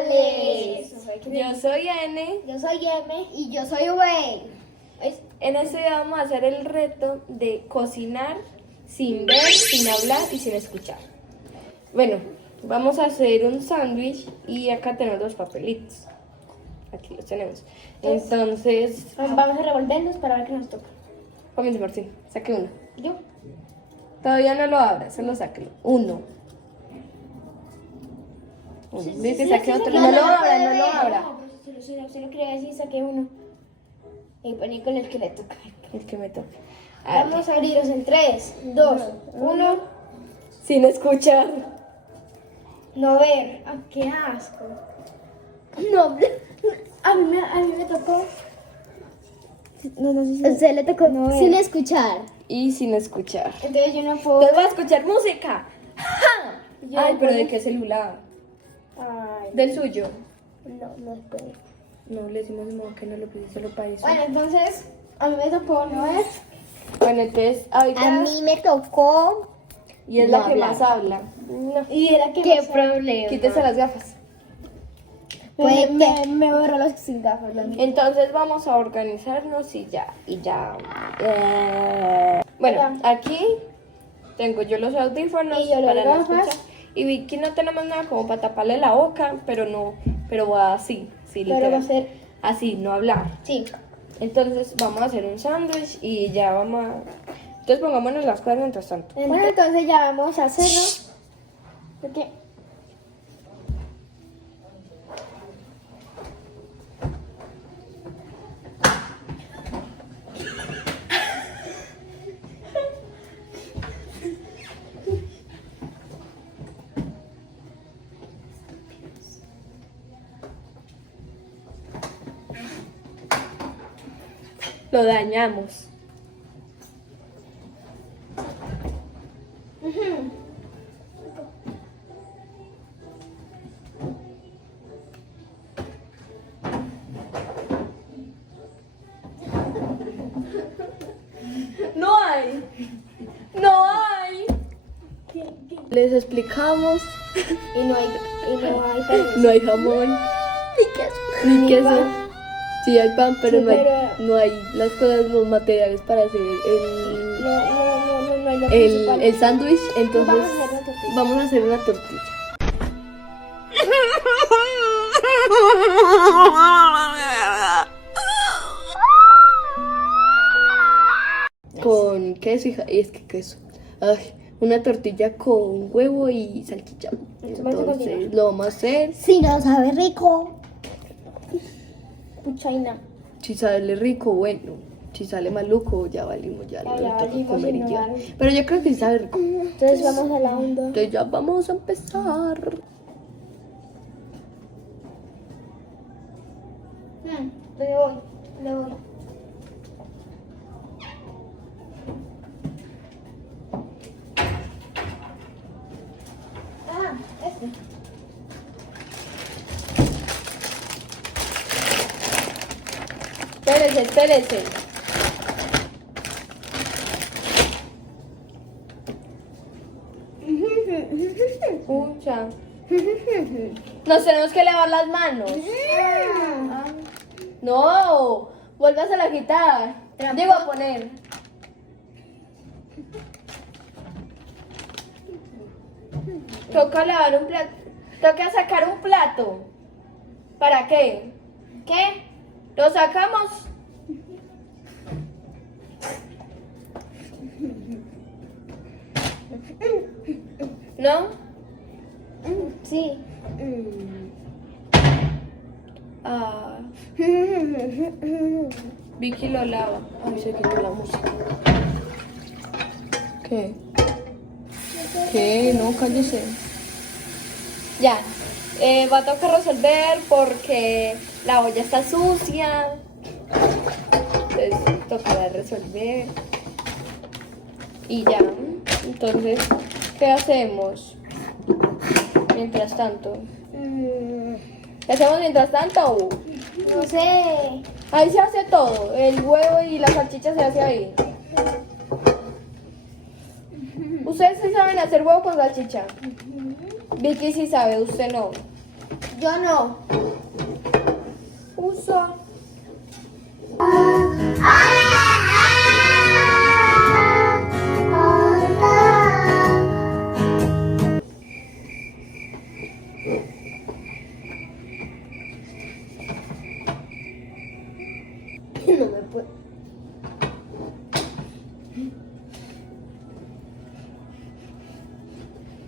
Iguales. Yo soy N. Yo soy M. Y yo soy Wei. En este día vamos a hacer el reto de cocinar sin ver, sin hablar y sin escuchar. Bueno, vamos a hacer un sándwich y acá tenemos los papelitos. Aquí los tenemos. Entonces, Vamos a revolverlos para ver qué nos toca. comience Martín, saque uno. Yo. Todavía no lo abra, solo sáquelo. Uno. Viste, saque otro. No lo abra, no lo abra. Si no quería decir, saqué uno. Y poní con el que le toca. El que me toque. Vamos a abrirlos en 3, 2, 1. Sin escuchar. No ver. Ah, qué asco. No, a mí me tocó. No, A usted le tocó No ver. sin escuchar. Y sin escuchar. Entonces yo no puedo. Entonces voy a escuchar música. Yo Ay, pero puedo- ¿de qué celular? Ay, Del suyo. no se puede. No, le decimos de modo que no lo pedí solo para eso. Bueno, entonces a mí me tocó no ver. Bueno, entonces ahorita. A mí me tocó. Y es no la que hablar. más habla. Y era que ¿Qué más- problema? Quítese las gafas. me borró los sin gafas. la mía. Entonces vamos a organizarnos y ya. Bueno, Ya. aquí tengo yo los audífonos Y yo las para no gafas. escuchar. Y Vicky no tenemos nada como para taparle la boca, pero va así, sí, Pero literal. va a ser. Así, no hablar. Sí. Entonces vamos a hacer un sándwich y ya vamos a... Entonces pongámonos las cosas mientras tanto. Bueno, entonces ya vamos a hacerlo. Porque Lo dañamos. No hay. No hay. Les explicamos. y no hay permiso. No hay jamón. Ni queso. pan. Sí hay pan, pero, Sí, no, hay, pero- no hay las cosas, los materiales para hacer el, No hay lo principal. el sándwich. Entonces Vamos a hacer una tortilla. vamos a hacer una tortilla. Con queso y es que queso. Ay, una tortilla con huevo y salchicha. Vamos a continuar. Entonces lo vamos a hacer. Si no sabe rico. Puchaina. Si sale rico, bueno. Si sale maluco, ya valimos, ya Ya lo toca valimos, comer y y no ya. vale. Pero yo creo que sí sabe rico. Entonces vamos a la onda. Entonces ya vamos a empezar. Le voy. Ah, este. Espérese. Pucha. Nos tenemos que lavar las manos. No, vuélvasela a quitar. Digo a poner. Toca lavar un plato. Toca sacar un plato. ¿Para qué? ¿Qué? ¿Lo sacamos? ¿No? Sí. Ah, Vicky lo lava. Ay, se quitó la música. ¿Qué? ¿Qué? No, cállese. Ya. Va a tocar resolver porque la olla está sucia. Entonces tocará resolver. Y ya. Entonces, ¿qué hacemos? Mientras tanto. ¿Qué hacemos mientras tanto? No sé. Ahí se hace todo. El huevo y la salchicha se hace ahí. Ustedes sí saben hacer huevo con salchicha. Vicky sí sabe, usted no. Yo no. Usa. No me puedo.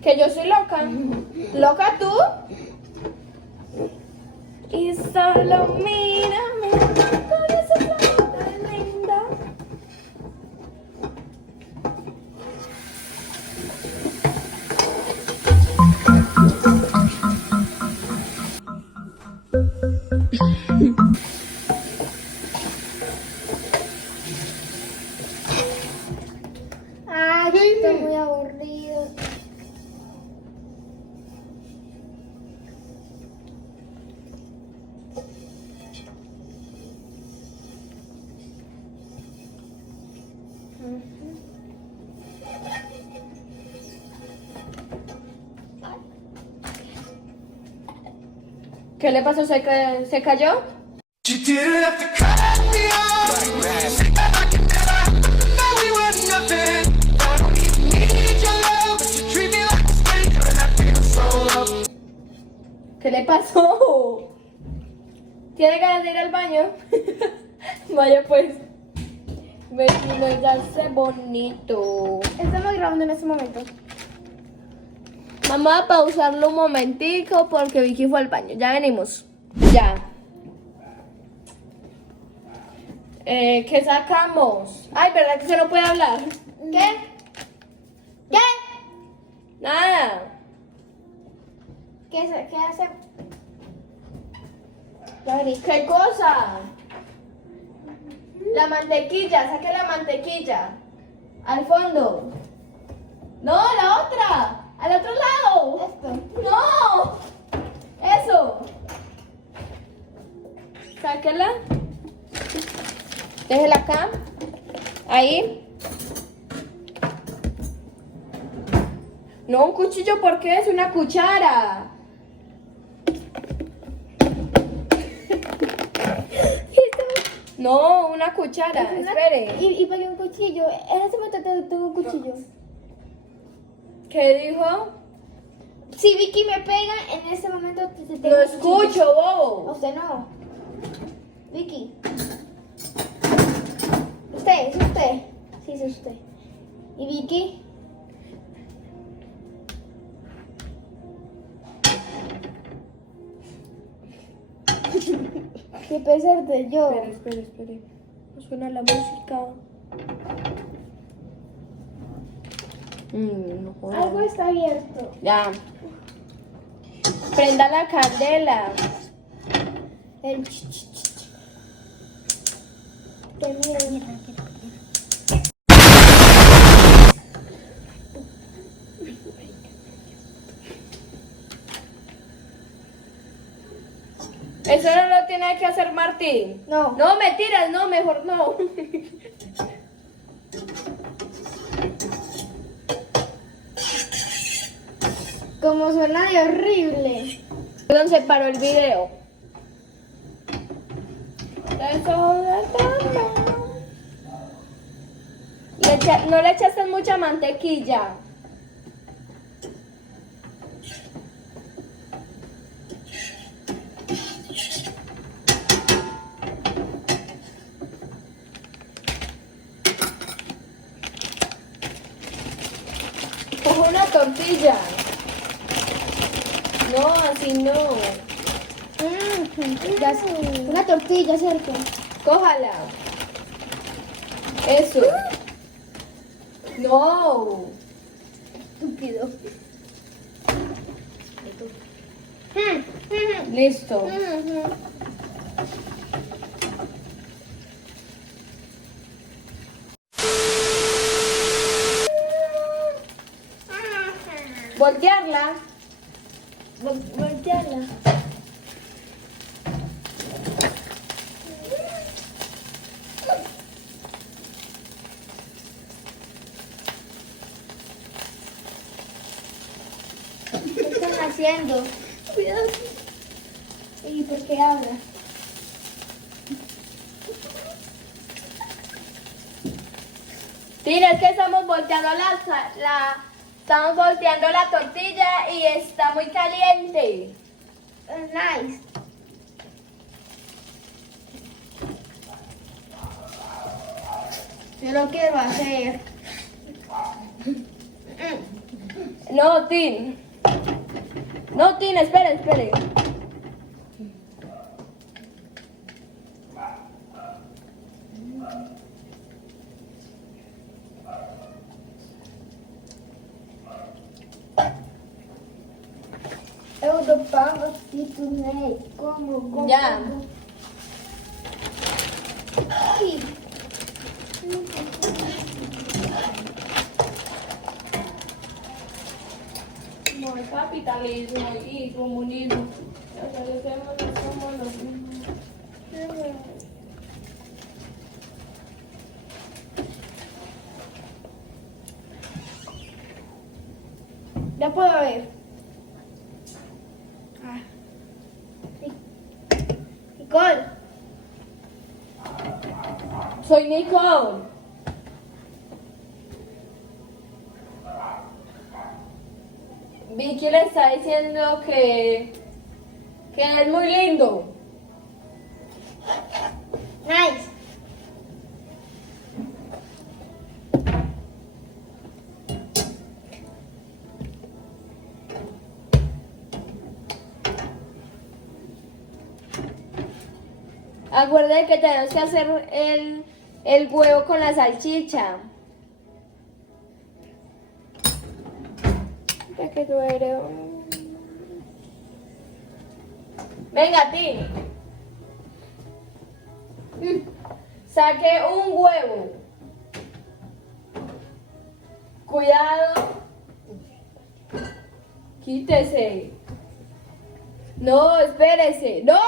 Que yo soy loca. ¿Loca tú? Y solo mírame con esa carita linda. Ay, estoy muy aburrido. ¿Qué le pasó? ¿Se cayó? You didn't have to cut me off. I can never know we were nothing. I don't even need your love, but you treat me like a stranger, and I feel so up. ¿Qué le pasó? ¿Tiene ganas de ir al baño? Vaya pues. Vecino, ya hace bonito. Estamos grabando en este momento. Vamos a pausarlo un momentico porque Vicky fue al baño. Ya venimos. Ya. ¿Qué sacamos? Ay, ¿verdad que se no puede hablar? ¿Qué? ¿Qué? Nada. ¿Qué hace? Ya veré. ¿Qué cosa? La mantequilla, saque la mantequilla. Al fondo. No, la otra. Al otro lado. Esto. No. Eso. Sáquela. Déjela acá. Ahí. No, un cuchillo, ¿por qué? Es una cuchara. No, una cuchara. Espere. Y para un cuchillo. En este momento tengo un cuchillo. ¿Qué dijo? Si Vicky me pega, en ese momento te tengo No un cuchillo. escucho, bobo. Usted no. Vicky. Usted, es usted. Sí, es usted. ¿Y Vicky? Qué pesar de yo. Espere. No suena la música. No jodas. Algo está abierto. Ya. Prenda la candela. El Qué miedo. Eso no lo tiene que hacer Martín. No. No, mentiras, no, mejor no. Como suena de horrible. Perdón, se paró el video. Eso de todo. No le echaste mucha mantequilla. Coge una tortilla. No, así no. Ya, una tortilla, ¿cierto? Cójala. Eso. No. Estúpido. Listo. Voltearla. Voltearla. ¿Qué están haciendo? Cuidado. por qué habla? Tin, es que estamos volteando estamos volteando la tortilla y está muy caliente. Nice. Yo lo quiero hacer. No, Tin. No, Tin, espere, espere. Eu dou papacito, né? Como? Ya. Ai. No, el capitalismo y comunismo. Somos los mismos. Ya puedo ver. Ah. Nicole. Soy Nicole. Vicky le está diciendo que es muy lindo. Nice. Acuérdate que tenemos que hacer el huevo con la salchicha. Ya que tú eres Venga, a ti. Saque un huevo. Cuidado. Quítese. No, espérese. No.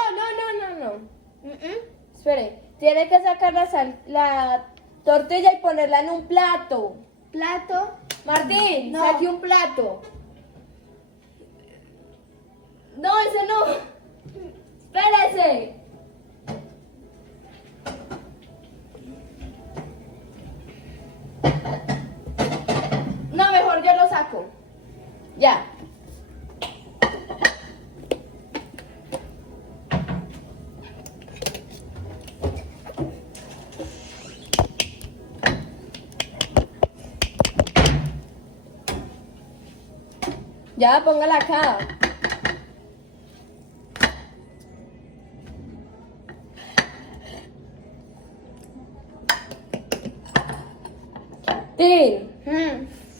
Espere. Tiene que sacar la tortilla y ponerla en un plato. Plato. Martín, No. saque un plato. No, ese no. Espérese. No, mejor yo lo saco. Ya. Ya, póngala acá. Tin,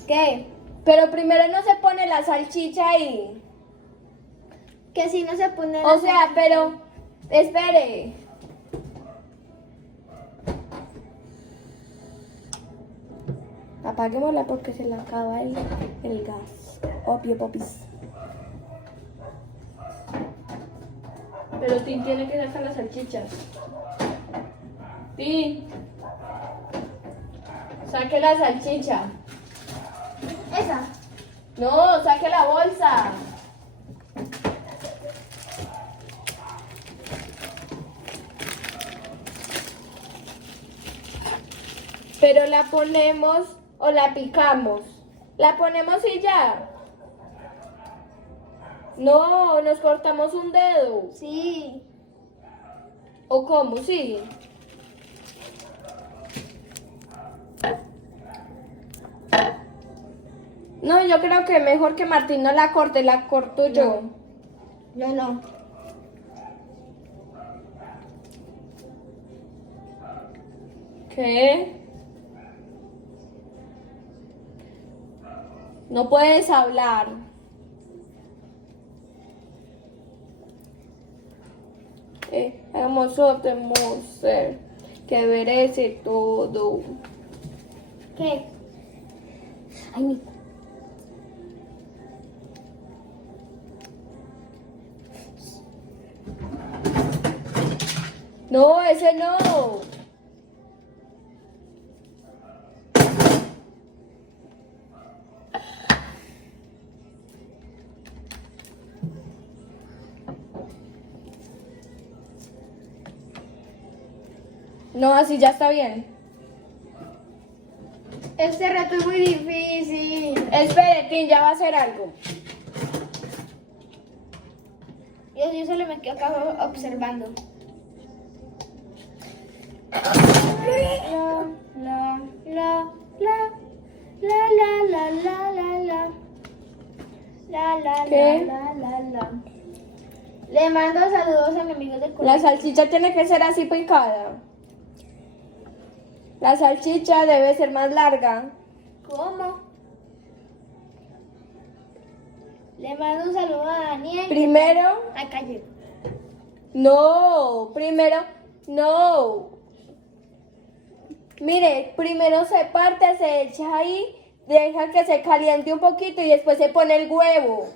¿Qué? pero primero no se pone la salchicha ahí. Que si no se pone O sea, pero espere. Apaguémosla porque se le acaba el gas. Obvio, popis. Pero Tin tiene que sacar las salchichas. Tin. Saque la salchicha. esa. No, saque la bolsa. Pero la ponemos o la picamos. La ponemos y ya. No, nos cortamos un dedo. Sí. ¿O cómo? Sí. No, yo creo que mejor que Martín no la corte, la corto yo. Yo no. ¿Qué? No puedes hablar. Hermoso ser que merece todo. ¿Qué? Ay, mi. No, ese no. No, así ya está bien. Este reto es muy difícil. Espere, Tim, ya va a hacer algo. Yo solo me quedo acá observando. ¿Qué? Le mando saludos a mi amigo del La colegio. salchicha tiene que ser así picada. La salchicha debe ser más larga. ¿Cómo? Le mando un saludo a Daniel. Primero, Ay, calle. no, primero, no. Mire, primero se parte, se echa ahí, deja que se caliente un poquito y después se pone el huevo.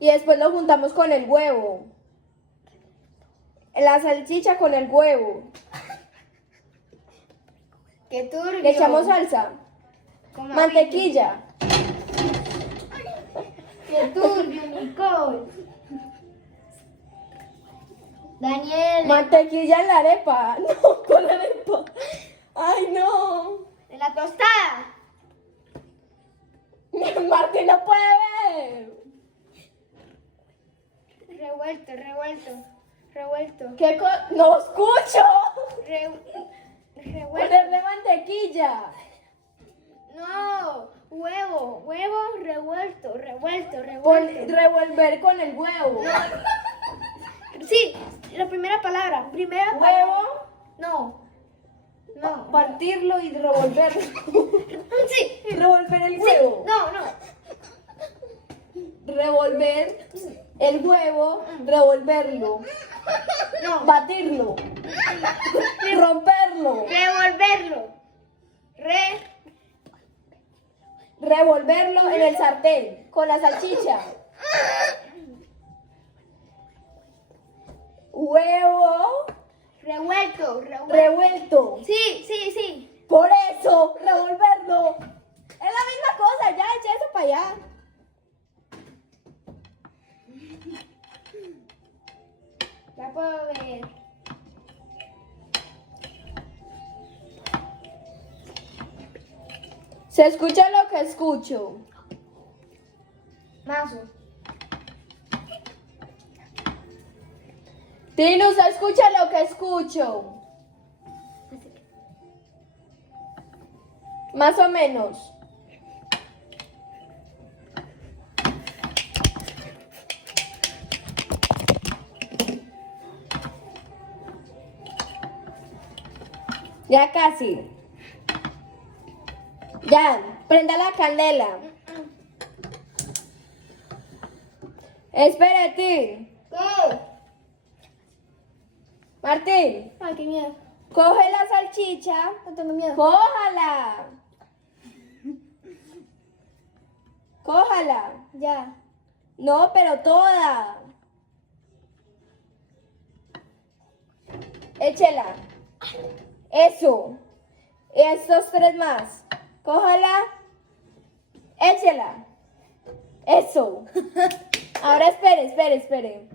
Y después lo juntamos con el huevo. La salchicha con el huevo. Qué turbio. Le echamos salsa, Como mantequilla. Qué turbio, Nicole. Daniel, Mantequilla en la arepa. No, con la arepa. Ay, no. en la tostada. Martín no puede ver. Revuelto. ¿Qué no escucho. Revuelto. Ponerle mantequilla. No, huevo, revuelto. Revolver con el huevo. Sí, la primera palabra. Huevo, No. partirlo y revolverlo. Sí. Revolver el huevo. No. Revolver el huevo, revolverlo. No. Batirlo. Romperlo. Revolverlo. Revolverlo en el sartén con la salchicha. Huevo Revuelto. Sí. por eso, revolverlo. Es la misma cosa, ya echa eso para allá. Ya puedo ver. Se escucha lo que escucho. Mazo. Tino, se escucha lo que escucho. Más o menos. Ya casi. Ya, prenda la candela. Espérate. ¿Qué? Martín, Ay, qué miedo. coge la salchicha. No tengo miedo. Cójala. Cójala. Ya. No, pero toda. Échela. Eso. Estos 3 más. Cójala. Échela. Eso. Ahora espere.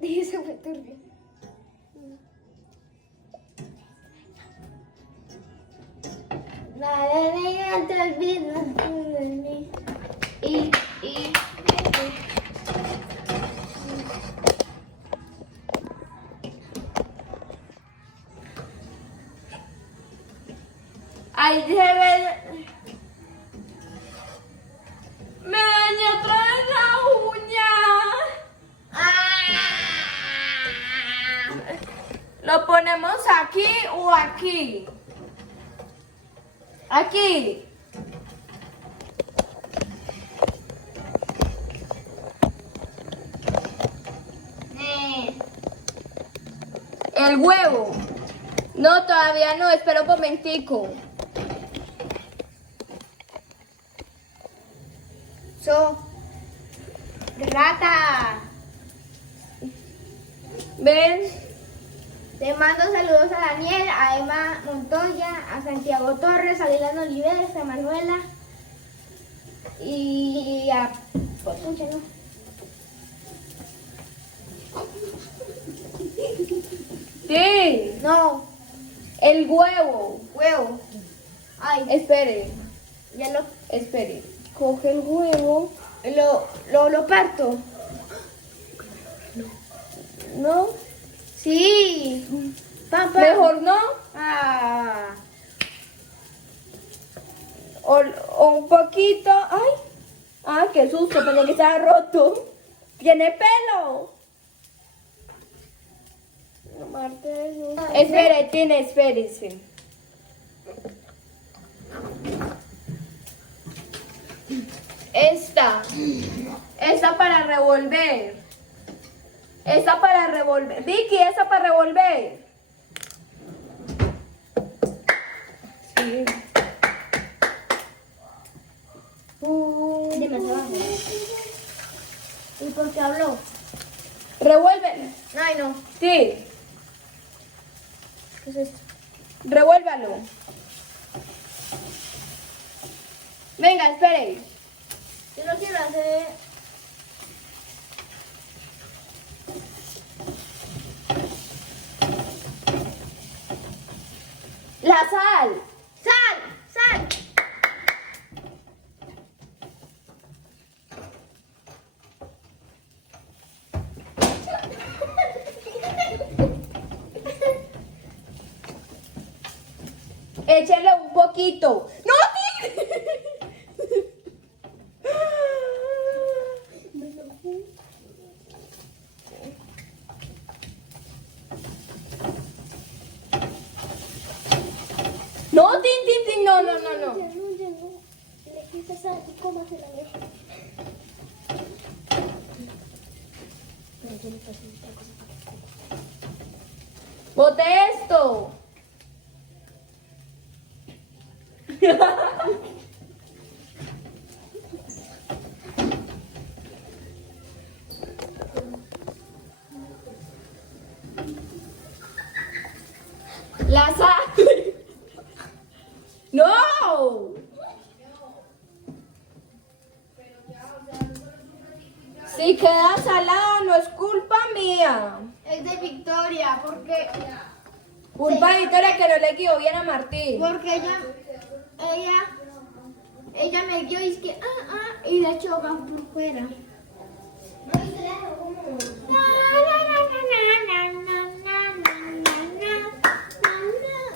Dice fue turbio. Nada de te olvidas de mí. Y. Ahí se ve. Me dañé otra vez la uña. ¿Lo ponemos aquí o aquí? Aquí. El huevo. No, todavía no. Espera un momentico. Rata. ¿Ven? Te mando saludos a Daniel, a Emma Montoya, a Santiago Torres, a Dylan Oliveres, a Manuela y a... Pues, mucho, ¿no? Sí, No, el huevo. huevo. Ay, Espere, ya lo, espere. Coge el huevo. lo parto. ¿No? Sí. Pam, pam. Mejor no. Ah. O un poquito. Ay. Ah, qué susto, pensé que estaba roto. Tiene pelo. Espérese. Esta para revolver. Esta para revolver. Vicky, esta para revolver. Sí. Dime, se baja. ¿Y por qué habló? Revuélvelo. Ay, no. Sí, ¿Qué es esto? revuélvalo. Venga, espere. Yo no quiero hacer. La sal. ¡Sal! ¡Sal! Échale un poquito. ¡No! No, tin, no. Le quita sal y cómo se la deja. Bote esto. La sal. No. Si queda salada no es culpa mía. Es de Victoria, porque Culpa de Victoria que no le quedó bien a Martín. ella me dio y es que y le echó gas por fuera.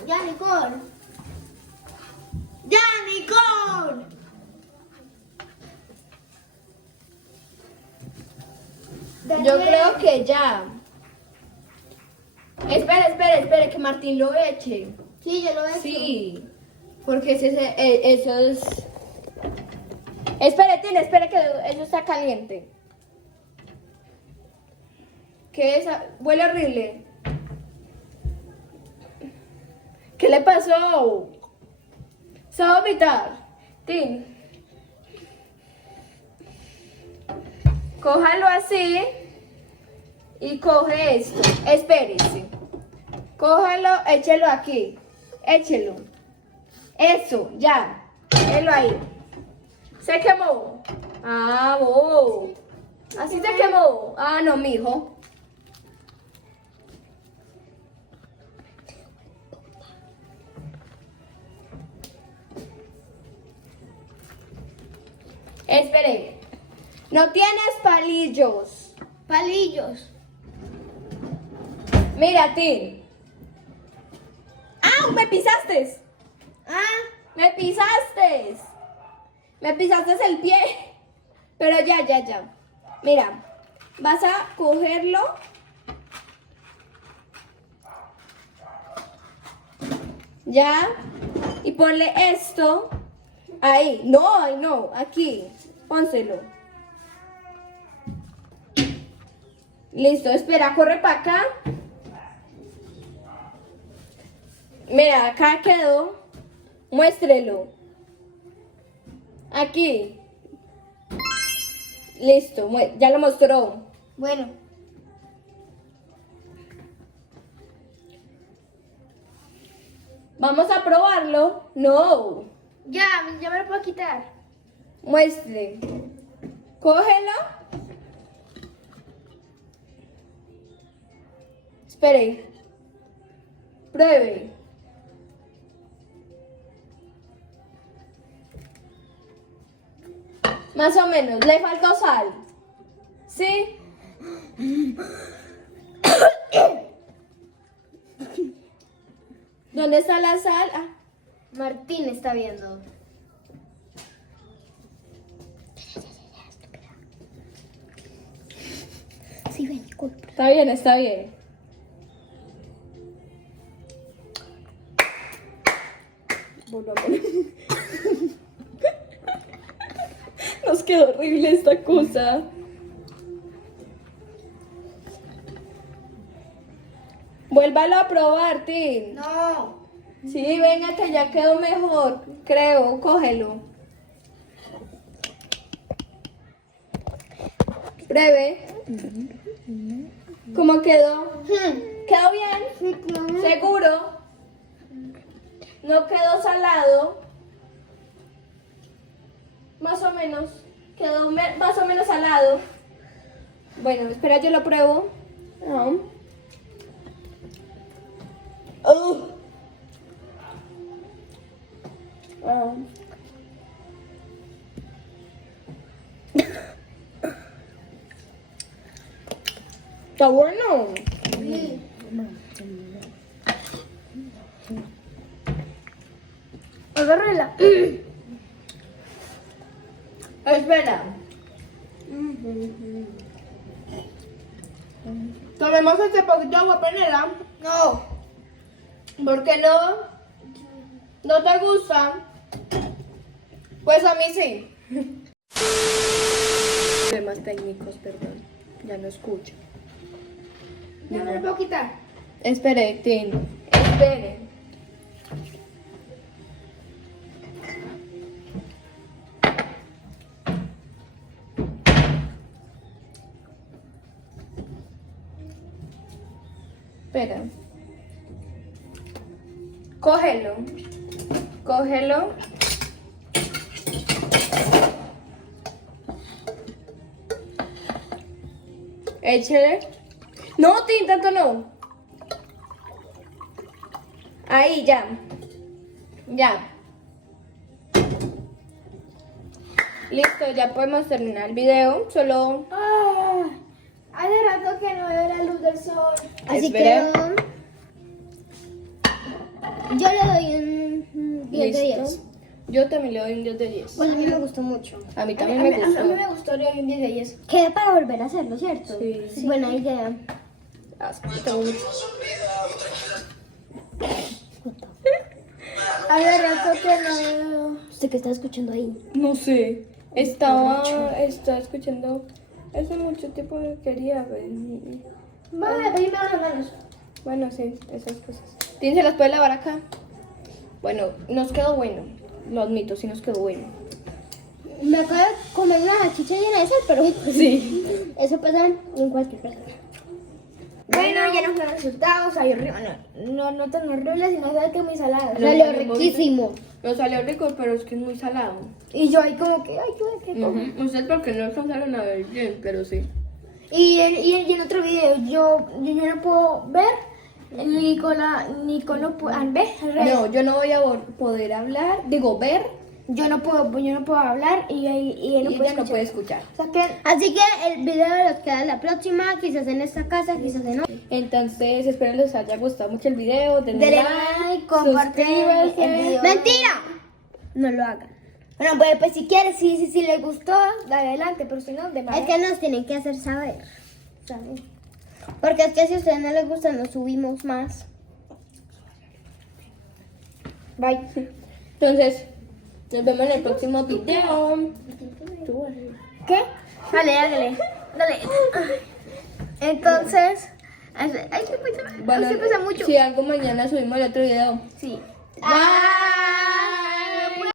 Ya, Nicole. Ya, Nicole. Yo creo que ya. Espere, que Martín lo eche. Sí, yo lo he hecho. Sí, porque eso es... Espere que eso está caliente. ¿Qué es? Huele horrible. ¿Qué le pasó? ¿Se va a vomitar? Tin. Cójalo así y coge esto. Espérese. Cójalo, échelo aquí. Échelo. Eso, ya. Échelo ahí. Se quemó. Ah, bobo. Así se quemó. Ah, no, mijo. Espere. No tienes palillos. Palillos. Mira, Tim. ¡Ah! ¡Me pisaste! ¡Me pisaste! Me pisaste el pie. Pero ya. Mira, vas a cogerlo. Ya. Y ponle esto. Ahí. No. Aquí. Pónselo. Listo. Espera, corre para acá. Mira, acá quedó. Muéstrelo. Aquí. Listo, ya lo mostró. Bueno. Vamos a probarlo. No. Ya me lo puedo quitar. Muestre. Cógelo. Espere. Pruebe. Más o menos. Le faltó sal. ¿Sí? ¿Dónde está la sal? Ah, Martín está viendo. Sí, ven, culpa. está bien, está bien. Volvamos. Nos quedó horrible esta cosa. Vuélvalo a probar, Tim. No. Sí, venga que ya quedó mejor, creo, cógelo. Breve. ¿Cómo quedó? ¿Quedó bien? Sí, claro. ¿Seguro? ¿No quedó salado? Más o menos. Quedó más o menos salado. Bueno, espera, yo lo pruebo. No. Ah. Está bueno. Sí. Agárrala. Espera. Tomemos este poquito de agua panela. No. ¿Por qué no? ¿No te gusta? Pues a mí sí. Problemas técnicos, perdón. Ya no escucho. Ya me lo puedo quitar. Espere, Tim. Espere. Espera. Cógelo. Cógelo. Échale. No, Tim, tanto no. Ahí, ya. Ya. Listo, ya podemos terminar el video. Solo... Ah, hace rato que no veo la luz del sol. Así Espera. que yo le doy un 10 de Listo. 10. Yo también le doy un 10 de 10. Pues a mí me gustó mucho. A mí también me A gustó. mí me gustó, le doy un 10 de 10. Queda para volver a hacerlo, ¿cierto? Sí. Buena idea. Asco, tengo mucho. Hace rato que no veo. ¿Usted qué está escuchando ahí? No sé. Estaba escuchando hace mucho tiempo que quería ver. Vale, pedime las manos. Bueno, sí, esas cosas. ¿Tienes se las puede lavar acá? Bueno, nos quedó bueno. Lo admito, sí nos quedó bueno. Me acabo de comer una salchicha llena de sal, pero Sí. eso pasa en cualquier persona. Bueno, ya nos los resultados. Salió horrible. No tan horrible, sino que muy salado. Salió riquísimo. Nos salió rico, pero es que es muy salado. Y yo ahí como que, ay, qué como. Ustedes porque no alcanzaron a ver bien, pero sí. Y en otro video, yo no puedo ver ni con no puedo ver, al revés. No, yo no voy a poder hablar, digo ver, Yo no puedo hablar y él y no puede ella no escuchar. puede escuchar. O sea que Así que el video los queda en la próxima, quizás en esta casa, quizás en otra. Entonces, espero les haya gustado mucho el video. Denle dale like, like, compartan el suscríbanse. video. ¡Mentira! No lo hagan. Bueno, pues si quieres, si les gustó, dale adelante, pero si no, de Es que nos tienen que hacer saber. ¿Saben? Porque es que si a ustedes no les gusta, nos subimos más. Bye. Entonces, nos vemos en el próximo video. ¿Qué? Dale. Entonces, ay, Bueno, se pasa mucho. si algo mañana subimos el otro video. Sí. Bye.